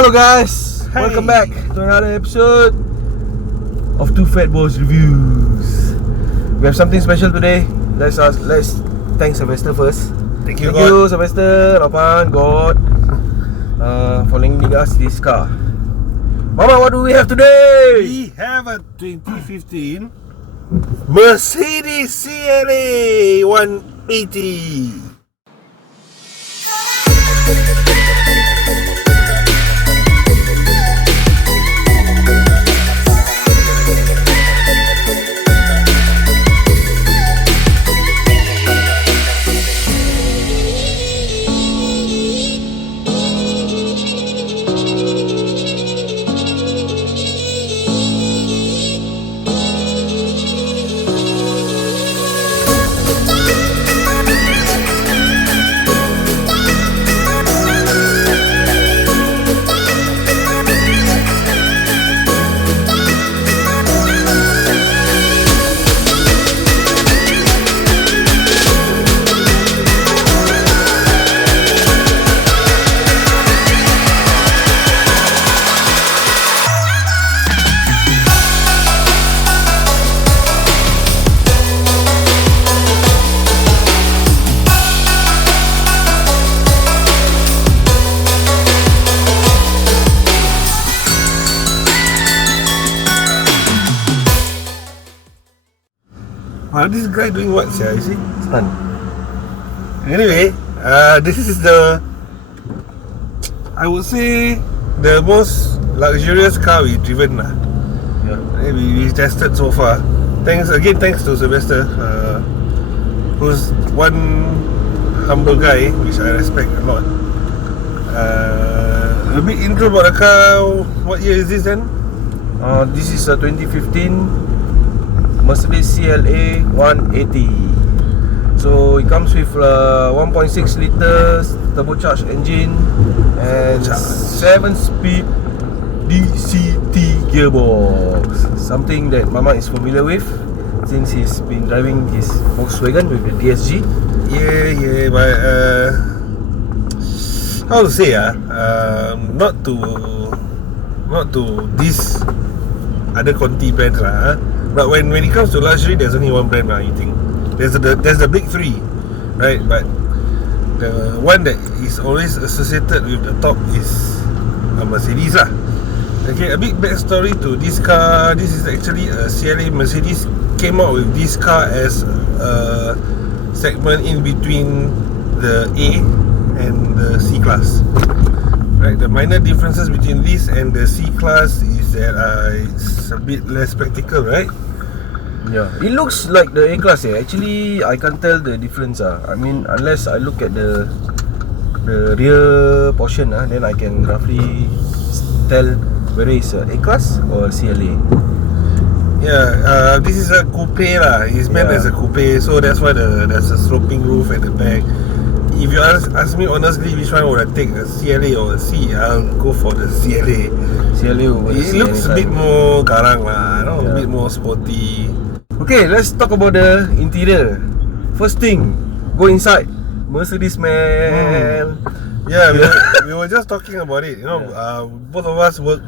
Hello guys, Hey. welcome back to another episode of Two Fat Boys Reviews. We have something special today. Let's thank Sylvester first. Thank you, you Sylvester, Lapan, God, for lending us this car. Mama, what do we have today? We have a 2015 Mercedes CLA 180. Wow, this guy doing what, sir? You see? Stun. Anyway, this is I would say, the most luxurious car we've driven lah. Yeah. We tested so far. Thanks to Sylvester, who's one humble guy, which I respect a lot. A bit intro about the car. What year is this then? This is a 2015 Mercedes CLA 180. So it comes with 1.6 liters turbocharged engine and 7-speed DCT gearbox. Something that Mama is familiar with since he's been driving his Volkswagen with the DSG. Yeah, but how to say not to diss other Conti brands lah. But when it comes to luxury, there's only one brand you think. There's the big three, right? But the one that is always associated with the top is a Mercedes lah. Okay, a big backstory to this car. This is actually a CLA. Mercedes came out with this car as a segment in between the A and the C class. Right, the minor differences between this and the C class is that it's a bit less practical, right? Yeah, it looks like the A class. Actually, I can't tell the difference. I mean, unless I look at the rear portion, then I can roughly tell whether it's a class or a CLA. Yeah, this is a coupe lah. It's meant as a coupe, so that's why there's a sloping roof at the back. If you ask me honestly, which one would I take, a CLA or a C? I'll go for the CLA. CLA over It looks a bit more garang lah, a bit more sporty. Okay, let's talk about the interior. First thing, go inside. Mercedes man. Yeah, we were just talking about it. Both of us worked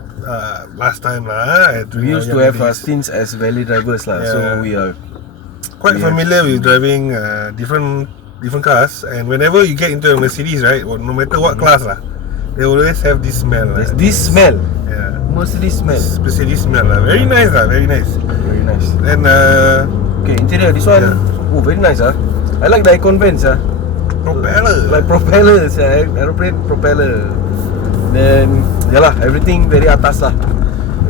last time lah. We used to have stints as valet drivers lah, so we are quite familiar with driving different cars. And whenever you get into a Mercedes, right, no matter what class lah, they always have this smell. There's this smell. Yeah, Mercedes smell. Mercedes smell lah. Very nice lah. Very nice. Very nice. And okay, interior. This one, oh, very nice I like the icon vents propeller. Like propellers, aeroplane propeller. Then everything very atas lah.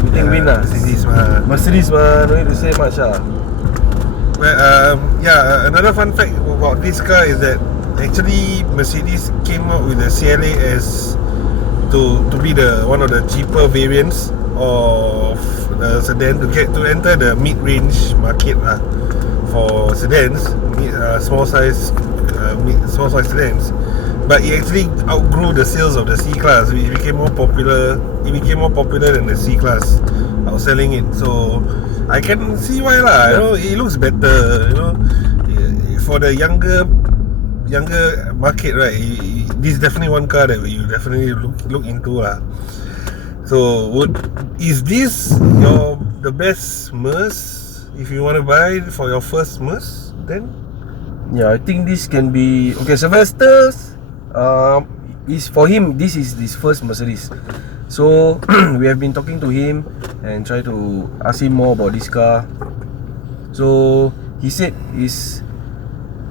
Everything win lah. Mercedes man, no need to say much lah. Well, another fun fact about this car is that actually Mercedes came out with the CLA as to be the one of the cheaper variants of the sedan to enter the mid-range market for sedans, small size sedans. But it actually outgrew the sales of the C class. It became more popular. It became more popular than the C class, outselling it. So I can see why lah. You know, it looks better. You know, for the younger market, right? This is definitely one car that you definitely look into lah. So is this the best Merc if you want to buy for your first Merc then? Yeah, I think this can be okay. Sylvester's is for him. This is his first Mercedes, so we have been talking to him and try to ask him more about this car. So he said is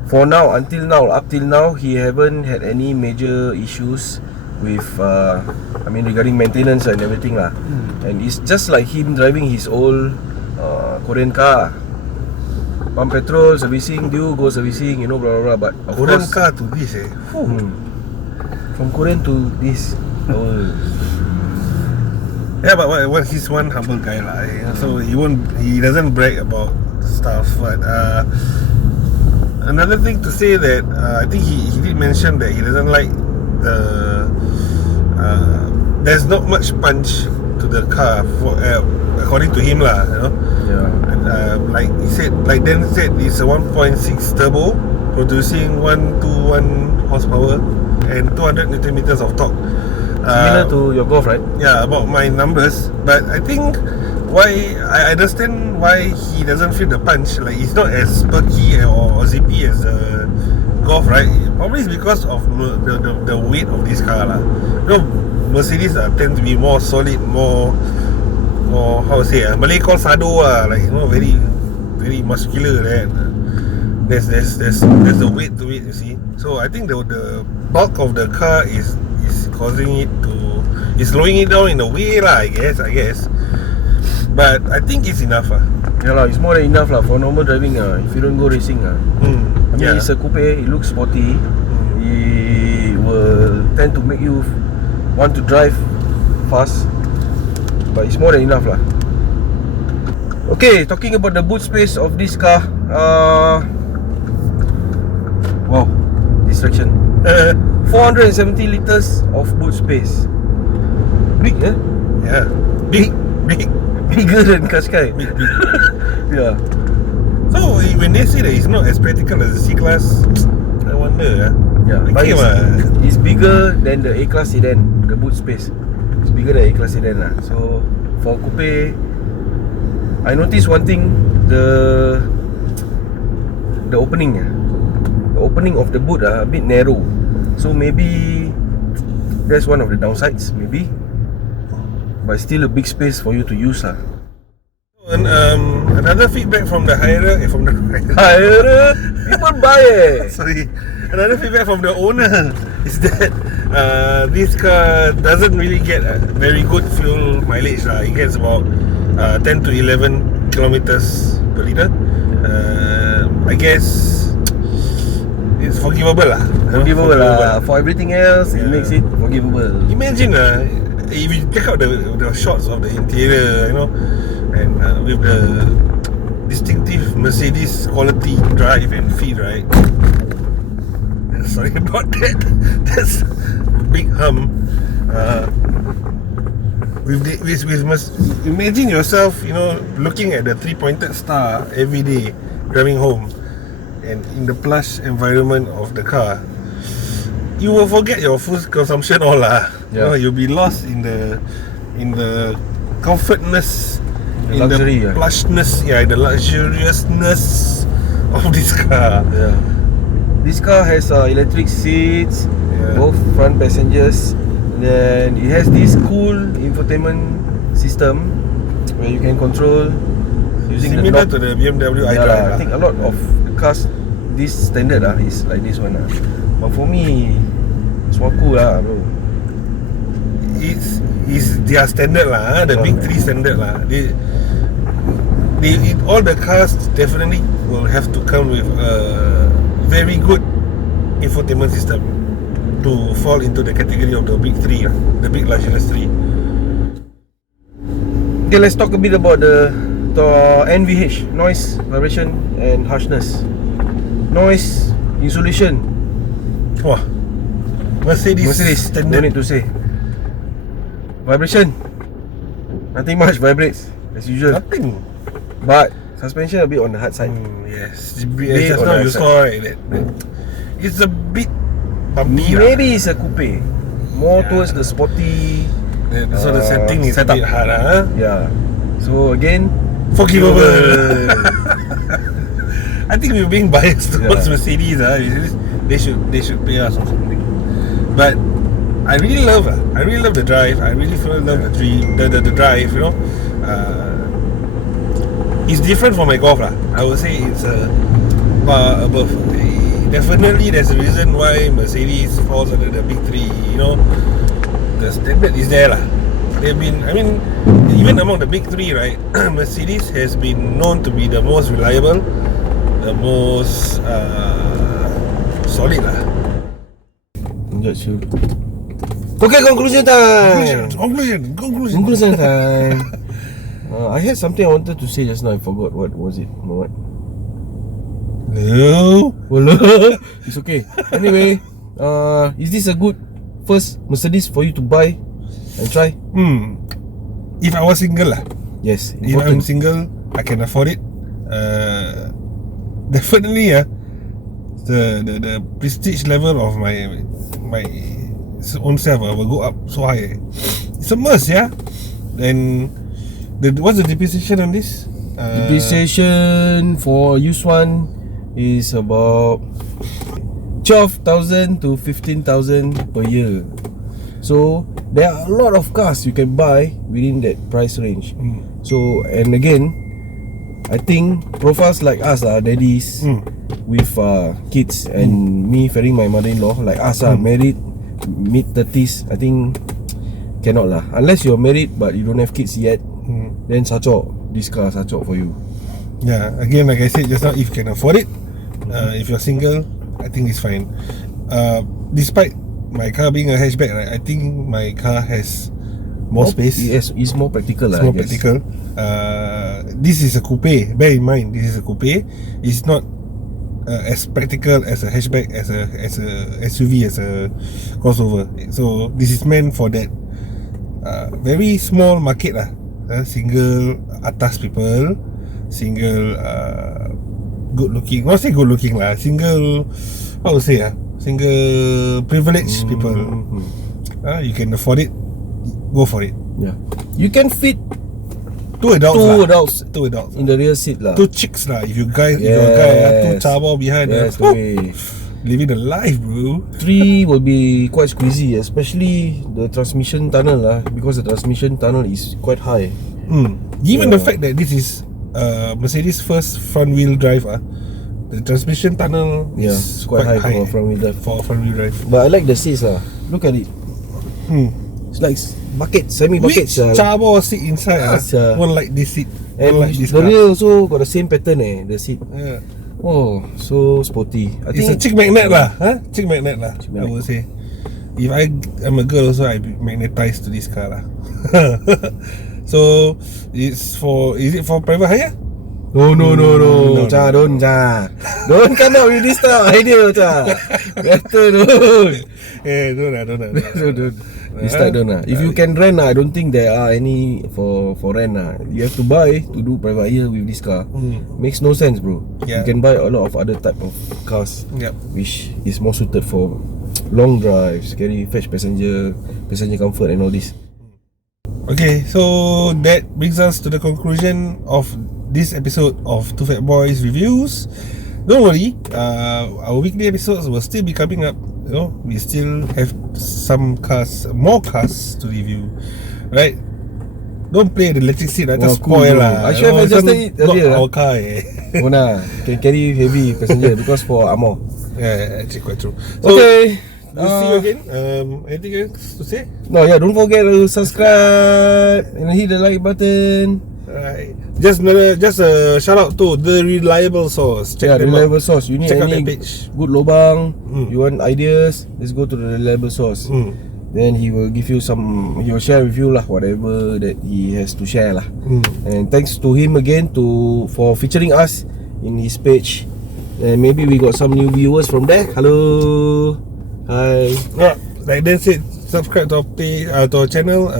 for now, up till now, he haven't had any major issues with regarding maintenance and everything lah. And it's just like him driving his old Korean car. Pump petrol, servicing, due, go servicing, blah blah blah. But of Korean course, car to this from Korean to this. Yeah, but he's one humble guy lah. So he doesn't brag about stuff. But another thing to say that I think he did mention that he doesn't like there's not much punch to the car according to him lah. Yeah. Like he said, like Dan said, it's a 1.6 turbo producing 121 horsepower and 200 Nm of torque. Similar to your Golf, right? Yeah, about my numbers. But I think I understand why he doesn't feel the punch. Like it's not as perky or zippy as the Golf, right? Probably it's because of the weight of this car lah. Mercedes tend to be more solid, more how to say Malay call sado like very very muscular right? There's the weight to it, you see. So I think the bulk of the car is causing it to slowing it down in a way lah, I guess. But I think it's enough Yeah lah, it's more than enough lah for normal driving if you don't go racing it's a coupe, it looks sporty. It will tend to make you want to drive fast, but it's more than enough lah. Okay, talking about the boot space of this car. Wow, distraction. 470 liters of boot space. Big, eh? Yeah, big. Bigger than Qashqai. Big. Yeah. So when they say that it's not as practical as the C-Class, I wonder. Yeah, but it's bigger than the A-Class sedan. The boot space, it's bigger than A-Class sedan lah. So for coupe, I noticed one thing: the opening of the boot a bit narrow. So maybe that's one of the downsides, maybe. But still a big space for you to use lah. And another feedback from the hirer, people buy it. Sorry, another feedback from the owner is that this car doesn't really get a very good fuel mileage lah. It gets about 10 to 11 kilometers per liter. I guess it's forgivable lah. For everything else, it makes it forgivable. Imagine if you check out the shots of the interior, and with the distinctive Mercedes quality drive and feel, right? Sorry about that. That's a big hum. Imagine yourself, looking at the 3-pointed star every day driving home, and in the plush environment of the car, you will forget your food consumption all lah. You'll be lost in the comfortness, in luxury, the plushness, the luxuriousness of this car. Yeah. This car has electric seats, both front passengers. Then it has this cool infotainment system where you can control using similar the knob. to the BMW iDrive. I think a lot of the cars this standard is like this one But for me, swaku lah, bro. It's their standard lah, the big three standard lah. All the cars definitely will have to come with a very good infotainment system to fall into the category of the big three lah, the big luxurious three. Okay, let's talk a bit about the NVH, noise, vibration and harshness. Noise insulation. Wah, Mercedes standard. No need to say. Vibration, nothing much vibrates as usual. Nothing. But suspension a bit on the hard side. Yes, just now you saw right, that it's a bit bumpy. Maybe it's a coupe, more towards the sporty So the setting is a bit hard, huh? Yeah. So again, Forgivable. I think we're being biased towards Mercedes. They should pay us or something. But I really love the drive. I really love the drive. You know, it's different from my Golf lah. I would say it's far above. Definitely, there's a reason why Mercedes falls under the big three. You know, the standard is there lah. They've been, I mean, even among the big three, right? Mercedes has been known to be the most reliable, the most solid lah. Got you. Okay, conclusion time. Conclusion time. I had something I wanted to say just now. I forgot. What was it? What? No. It's okay. Anyway, is this a good first Mercedes for you to buy and try? If I was single lah. Yes. If I'm single, I can afford it. Definitely the prestige level of my own self will go up so high. It's a must, yeah. Then what's the depreciation on this? Depreciation for used one is about 12,000 to 15,000 per year. So there are a lot of cars you can buy within that price range. So, and again, I think profiles like us, daddies with kids, and me ferrying my mother-in-law like us, married, mid-30s, I think cannot lah. Unless you're married but you don't have kids yet, then sacok, this car sacok for you. Yeah, again, like I said just now, if you can afford it, if you're single, I think it's fine. Despite my car being a hatchback, right, I think my car has more space. Yes, it's more practical. It's more practical. This is a coupe. Bear in mind, this is a coupe. It's not as practical as a hatchback, as a SUV, as a crossover. So this is meant for that very small market lah. Single atas people, single good looking. Not say good looking lah. Single, how to say single privileged people. You can afford it, go for it. Yeah, you can fit two adults in the rear seat lah. Two chicks lah. If you guys, if you're a guy, two chabo behind. Yes, living the life, bro. 3 will be quite squeezy, especially the transmission tunnel lah, because the transmission tunnel is quite high. Given the fact that this is Mercedes first front wheel drive, the transmission tunnel is quite high for front wheel drive. drive. But I like the seats lah. Look at it. It's like bucket, semi bucket. Which chabo sit inside? One like this seat. And like this the rear also got the same pattern the seat. Yeah. Oh, so sporty. I It's think a chick magnet lah. Chick magnet lah. I would say. If I am a girl also, I be magnetized to this car lah. So is it for private hire? No. Don't come up with this type of idea, Better don't. Don't. This type don't. If you can rent, I don't think there are any for rent. You have to buy to do private hire with this car. Makes no sense, bro. You can buy a lot of other type of cars, which is more suited for long drives, fetch passenger comfort and all this. Okay, so that brings us to the conclusion of this episode of Two Fat Boys Reviews. Don't worry, our weekly episodes will still be coming up. You know, we still have more cars to review, right? Don't play the electric seat, just spoil lah. I should have adjusted it earlier. Not our car, can carry heavy passenger because for armor. Yeah, actually quite true. So, okay. We'll see you again. Anything else to say? No, don't forget to subscribe and hit the like button. Alright. Just a shout out to The Reliable Source. Check them Reliable out. Source. You need Check out any their page. good lobang, you want ideas, let's go to The Reliable Source. Then he will give you he will share with you lah whatever that he has to share lah. And thanks to him again for featuring us in his page. And maybe we got some new viewers from there. Hello. Hi. Like Dan said, subscribe to our channel,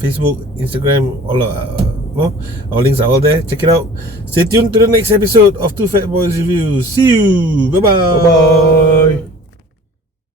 Facebook, Instagram, all our links are all there. Check it out. Stay tuned to the next episode of Two Fat Boys Reviews. See you. Bye bye.